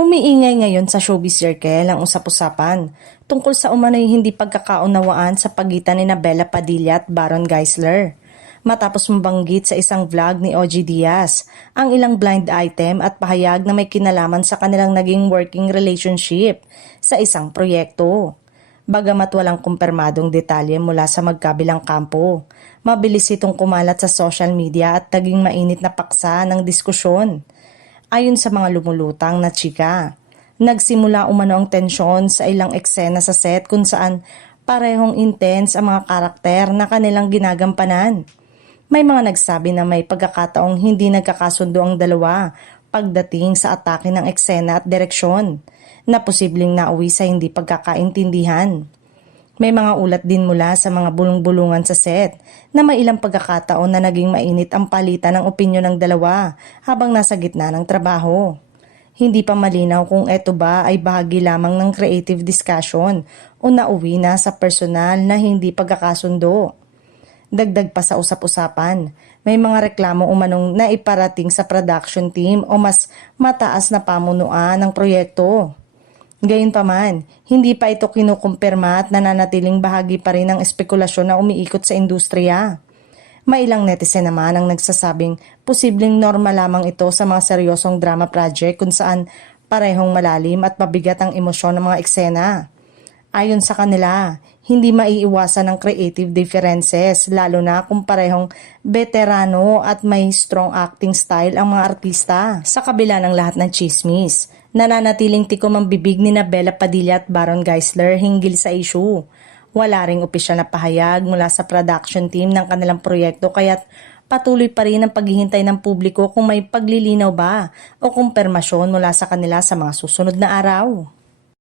Umiingay ngayon sa showbiz circle ang usap-usapan tungkol sa umano'y hindi pagkakaunawaan sa pagitan ni Bella Padilla at Baron Geisler. Matapos mabanggit sa isang vlog ni OG Diaz ang ilang blind item at pahayag na may kinalaman sa kanilang naging working relationship sa isang proyekto. Bagamat walang kumpirmadong detalye mula sa magkabilang kampo, mabilis itong kumalat sa social media at naging mainit na paksa ng diskusyon. Ayon sa mga lumulutang na chika, nagsimula umano ang tensyon sa ilang eksena sa set kung saan parehong intense ang mga karakter na kanilang ginagampanan. May mga nagsabi na may pagkakataong hindi nagkakasundo ang dalawa pagdating sa atake ng eksena at direksyon, na posibleng nauwi sa hindi pagkakaintindihan. May mga ulat din mula sa mga bulong-bulungan sa set na may ilang pagkakataon na naging mainit ang palitan ng opinyon ng dalawa habang nasa gitna ng trabaho. Hindi pa malinaw kung eto ba ay bahagi lamang ng creative discussion o nauwi na sa personal na hindi pagkakasundo. Dagdag pa sa usap-usapan, may mga reklamo umanong naiparating sa production team o mas mataas na pamunuan ng proyekto. Gayunpaman, hindi pa ito kinukumpirma at nananatiling bahagi pa rin ng espekulasyon na umiikot sa industriya. May ilang netizen naman ang nagsasabing posibleng normal lamang ito sa mga seryosong drama project kung saan parehong malalim at mabigat ang emosyon ng mga eksena. Ayon sa kanila, hindi maiiwasan ng creative differences lalo na kung parehong veterano at may strong acting style ang mga artista. Sa kabila ng lahat ng chismis, nananatiling tikom ang bibig ni Bella Padilla at Baron Geisler hinggil sa issue. Wala ring opisyal na pahayag mula sa production team ng kanilang proyekto kaya't patuloy pa rin ang paghihintay ng publiko kung may paglilinaw ba o kumpirmasyon mula sa kanila sa mga susunod na araw.